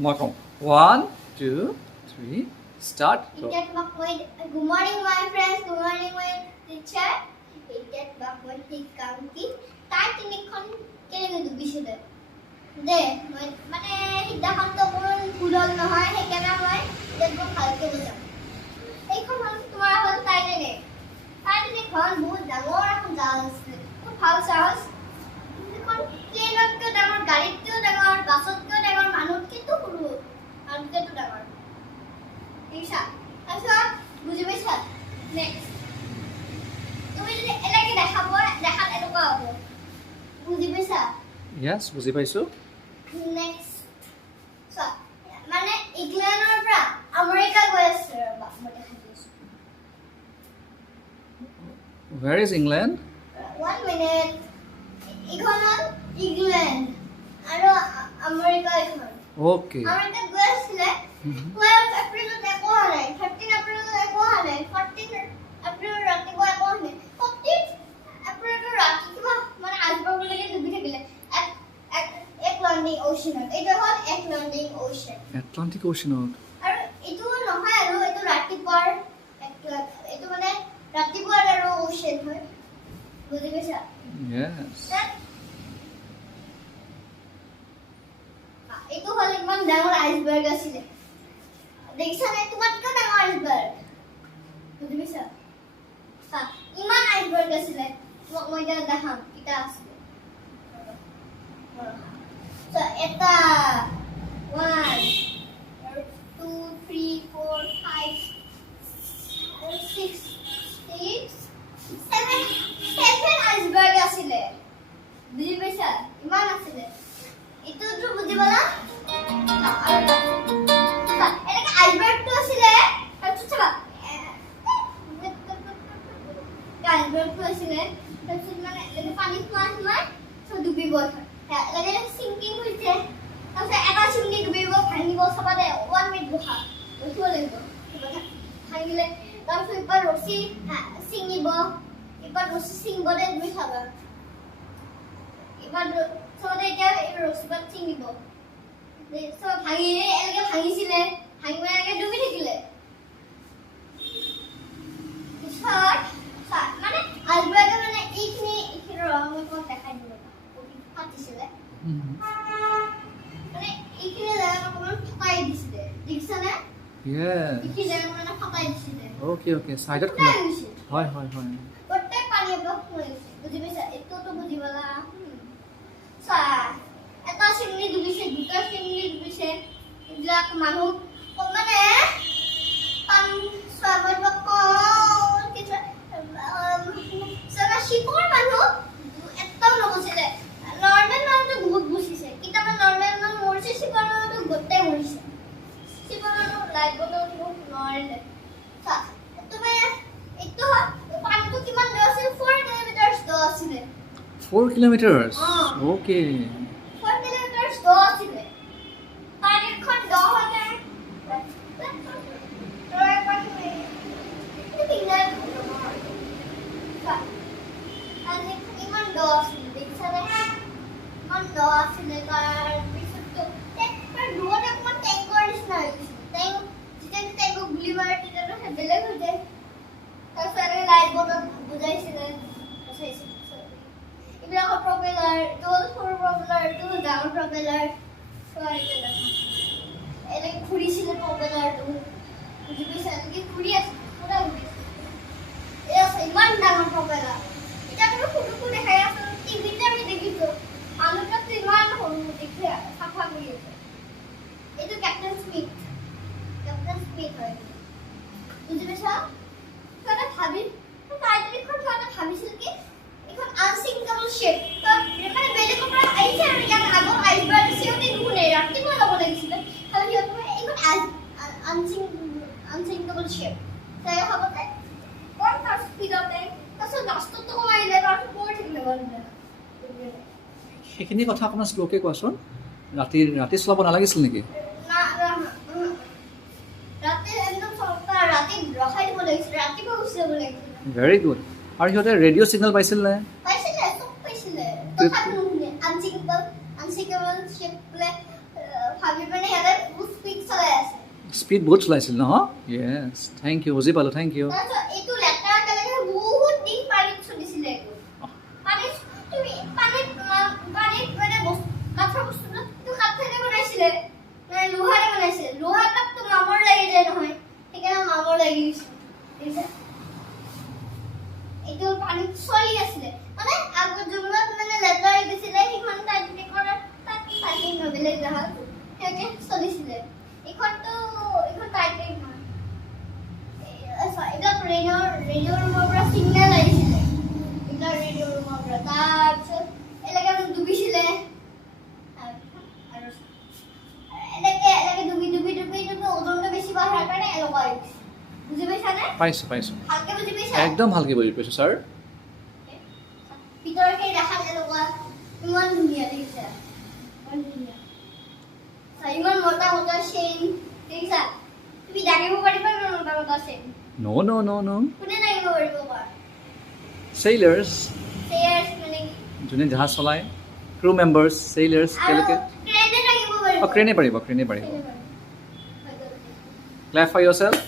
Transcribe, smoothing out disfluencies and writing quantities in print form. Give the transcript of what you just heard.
মই কওঁ 1 2 3 start Ikat bakmoy. Good morning, my friends. Good morning, my teacher. Ikat bakmoy hikangki. Tai tinikon kene dubisile. De, মানে সিদিনাখন তো মোৰ ভুল নহয় সেইকাৰণে মই একদম ভালকে বুজাম এইখন হ'ল তোমাৰ হ'ল টাইটানিক টাইটানিকখন বহুত ডাঙৰ এখন জাহাজ আছিল খুব ভাল জাহাজ এখন প্লেনতকৈ ডাঙৰ গাড়ীতকৈও ডাঙৰ বাছতকৈও ডাঙৰ মানুহতকৈও সৰু মানুহতকৈও ডাঙৰ ঠিক আছে তাৰপিছত বুজি পাইছা নেক্সট তুমি যদি এনেকৈ দেখাত এনেকুৱা হ'ব বুজি পাইছা yes বুজি পাইছো Next. So, মানে ইংলেণ্ডৰ পৰা আমেৰিকা গৈ আছে ৰবা মই দেখাই দিছো where is England 1 minute ইখন ইংলেণ্ড আৰু আমেৰিকা এখন okay আমেৰিকা গৈ আছিলে 12 এপ্ৰিলত একো হোৱা নাই 13 এপ্ৰিলত একো হোৱা নাই 14 এপ্ৰিলত ৰাতিপুৱা একো হোৱা নাই 14 এপ্ৰিলত ৰাতিপুৱা মানে আজবাবলৈকে ডুবি থাকিলে Atlantic Ocean. Itu hot Atlantic Ocean. Atlantic Ocean আৰু itu নহয় আৰু itu ৰাতিপুৱাৰ itu মানে ৰাতিপুৱাৰ আৰু ocean হয় বুজি পাইছা yes itu হ'ল ইমান ডাঙৰ আইসবাৰ্গ আছিল দেখিছা নে তোমাতকৈ ডাঙৰ আইসবার্গ বুজি পাইছা ইমান আইসবার্গ আছিল তোমাক মই এতিয়া দেখাম কিটা আছিল So, eta 1, 2, 3, 4, 5, 6, 8, 7 iceberg asile. Buji paisa? Iman asile. Itu tu buji bala? Enake iceberg tu asile. Tachu chaba. Iceberg tu asile. Tachu mane lege pani khuma so dubi bol. লাগে সিঙ্কিং হইছে তাহলে এটা চিমনি ডুবিব ভাঙিব সবাদে 1 minute বহা রখিব লাগিব ভাঙিলে তারপর এবার রসি সিঙ্গিব এবার রসি সিঙ্গব দে তুমি খাবা এবার সবাদে এটা এই রসিবাদ সিঙ্গিব সব ভাঙিলে এলকে ভাঙিছিলে ভাঙিবা আগে ডুবি থাকিলে শর্ট মানে আলবাগে মানে এইখিনি রং তোমাক দেখাই দিব পাতিছিলে মানে এইখিনি জায়গা অকমান ফকাই দিছিলে দেখিছা না yes এইখিনি জায়গা মানে ফকাই দিছিলে okay okay সাইডত খোলা হয় হয় হয় গোটেই পানী ব্লক কৰিছে বুজি পাইছা এতটো বুজিবলা সা এটা চিমনি ডুবিছে দুটা চিমনি ডুবিছে এইবিলাক মানুহ মানে পান স্বামত কিছু শিপৰ মানুহ এটাও নবছিলে নর্মাল মানুষ বহুত বুঝিছে কিন্তু আমার নর্মাল মানুষ মরছে শিপর মানুষ গোটে মরিছে শিপর মানুষ লাইফ বলতে বহুত নরলে তুমি একটু পানি তো কিমান দূর আছে 4 কিলোমিটার দূর আছে 4 kilometers okay 4 কিলোমিটার দূর আছে পানির খন দূর হতে ইমান দূর আছে দেখছ না Mando asile kar bisutto tekbar duote kon tanker isnai tang jiten tango guli mare tita to hebele hoje tar sare light bottle bujaisile asaise ibla ko propeller tol for propeller to down propeller sorry tela ele khurisile propeller to jibisa ki khuri আছে পুরা ঘুরি এস ইমান ডাঙৰ propeller এটা কোনো ফুটুকু দেখাই আছে টিভিতে আমি দেখিছো আলুটা তো ইমান সৰু দেখে সাফা কৰি আছে এইটো ক্যাপ্টেন স্মিথ হয় বুজি পাইছা এটা ভাবি টাইটানিকখন এটা ভাবিছিল কি এখন আনসিঙ্কেবল শিপ তো মানে বেলেগৰ পৰা আহিছে আৰু ইয়াত আগৰ আইসবাৰ্গ সিহঁতে নুশুনে ৰাতিপুৱা যাব লাগিছিল আৰু সিহঁতে এখন আনসিঙ্কেবল শিপ তাই হবতে কোন তাৰ স্পিডতে তাৰপিছত লাষ্টত তো কমাইলে তাৰপিছত পৰি থাকিলে গ'ল সেইখিনি কথা অকণমান শ্লোকে কোৱাচোন ৰাতি চলাব নালাগিছিল নেকি ভেৰি গুড আৰু সিহঁতে ৰেডিঅ' ছিগনেল পাইছিল নে আনচিকেবল শিপ বোলে ভাবি মানে সিহঁতে স্পীড বহুত চলাইছিল নহয় য়েছ থেংক ইউ বুজি পালোঁ থেংক ইউ তাৰপিছত এইটো লেটাৰ একেলগে বহুত দিন পানীত চলিছিলে এইটো পানীত তুমি পানীত মানে কাঠৰ বস্তুটো কাঠেৰে বনাইছিলে মানে লোহাৰে বনাইছিলে লোহাৰ কাঠটো মামৰ লাগি যায় নহয় সেইকাৰণে মামৰ লাগি গৈছে দেখিছা এইটো পানীত চলি আছিলে মানে আগৰ জন্মত মানে লেটাৰ দিছিলে সেইখন তাত পানী নবেলে জাহাজ সেনেকে চলিছিলে এইখনটো এইখন টাইটেনিক নহয় এটা ৰেডিঅ' ৰুমৰ পৰা চিগনেল আহিছিলে এটা ৰেডিঅ' ৰুমৰ পৰা তাৰপিছত এনেকে ডুবিছিলে আৰু এনেকে ডুবি ওজনটো বেছি বঢ়াৰ কাৰণে এনেকুৱা হৈছে বুজি পাইছানে পাইছোঁ পাইছোঁ ভালকে বুজি পাইছা একদম ভালকৈ বুজি পাইছোঁ ছাৰ ভিতৰৰ সেই দেখাত এনেকুৱা ইমান ধুনীয়া দেখিছা ইমান ধুনীয়া ইমান মোটা মোটা চেইন দেখিছা তুমি দাঙিব পাৰিবা ন মোটা মোটা চেইন নো নো নো নো কোনে দাঙিব পাৰিব পাৰ চেইলাৰ্ছ চেয়াৰ্ছ মানে কি যোনে জাহাজ চলায় ক্ৰু মেম্বাৰ্ছ চেইলাৰ্ছ তেওঁলোকে ক্ৰেনে দাঙিব পাৰিব ক্ৰেনে পাৰিব ক্লাপ ফৰ ইয়ৰ চেল্ফ